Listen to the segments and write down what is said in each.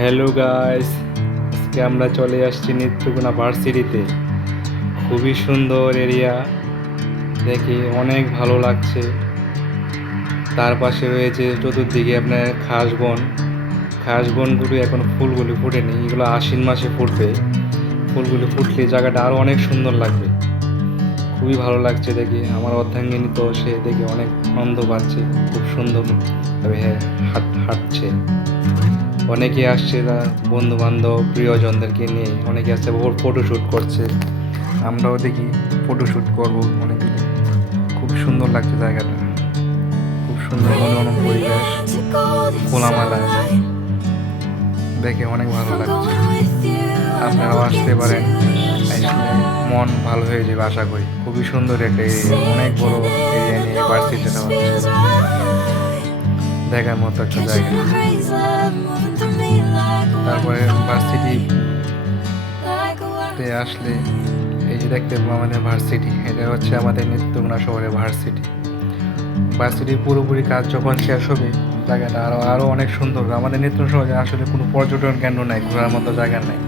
Hello guys, আজকে আমরা চলে আসছি নেত্রকোনা ভার্সিটিতে। খুবই সুন্দর এরিয়া, দেখে অনেক ভালো লাগছে। তার পাশে রয়েছে চতুর্দিকে আপনার খাস বনগুলো এখন ফুলগুলি ফুটেনি, এগুলো আশ্বিন মাসে ফুটবে। ফুলগুলি ফুটলে জায়গাটা আরও অনেক সুন্দর লাগবে। খুবই ভালো লাগছে দেখে। আমার অর্ধাঙ্গিনী তো সে দেখে অনেক আনন্দ পাচ্ছে, খুব সুন্দরভাবে হাঁটছে। অনেকে আসছে তার বন্ধু বান্ধব প্রিয়জনদেরকে নিয়ে, অনেকে আসছে ফটোশ্যুট করছে। আমরাও দেখি ফটোশ্যুট করবো অনেকগুলো। খুব সুন্দর লাগছে জায়গাটা, খুব সুন্দর মনোরম পরিবেশ, খোলামেলা, দেখে অনেক ভালো লাগছে। আপনারাও আসতে পারেন, আসলে মন ভালো হয়ে যাবে আশা করি। খুবই সুন্দর একটা এরিয়া, অনেক বড় এরিয়া নিয়ে ভার্সিটিটা হচ্ছে, দেখার মতো একটা জায়গা। তারপরে ভার্সিটিতে আসলে এই যে দেখতে পাবো আমাদের ভার্সিটি, এটা হচ্ছে আমাদের নেত্রকোনা শহরের ভার্সিটির পুরোপুরি কাজ যখন শেষ হবে জায়গাটা আরও অনেক সুন্দর। আমাদের নেত্রকোনা শহরে আসলে কোনো পর্যটন কেন্দ্র নাই, ঘোরার মতো জায়গা নাই।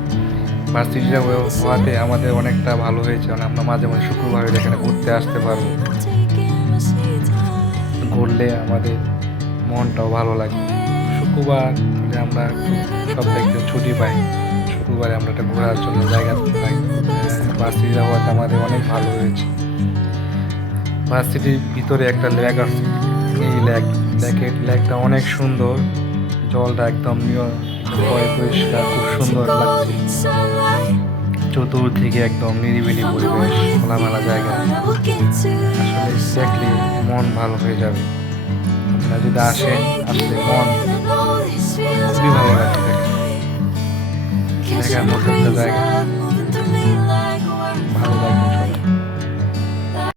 ভার্সিটিটা হওয়াতে আমাদের অনেকটা ভালো হয়েছে, মানে আমরা মাঝে মাঝে শুক্রবারে এখানে ঘুরতে আসতে পারবো। ঘুরলে আমাদের মনটাও ভালো লাগে। শুক্রবার হলে আমরা সপ্তাহে একটু ছুটি পাই, শুক্রবারে আমরা একটা ঘোরার জন্য জায়গা পাই। ভার্সিটি হওয়াতে আমাদের অনেক ভালো হয়েছে। ভার্সিটির ভিতরে একটা লেক আছে, এই লেকটা অনেক সুন্দর, জলটা একদম পরিষ্কার, খুব সুন্দর লাগছে। চতুর্দিকে একদম নিরিবিলি পরিবেশ, খোলামেলা জায়গা, আসলে দেখলে মন ভালো হয়ে যাবে। আপনারা যদি আসেন, আসলে মন খুবই ভালো লাগে, দেখার মতো একটা জায়গা।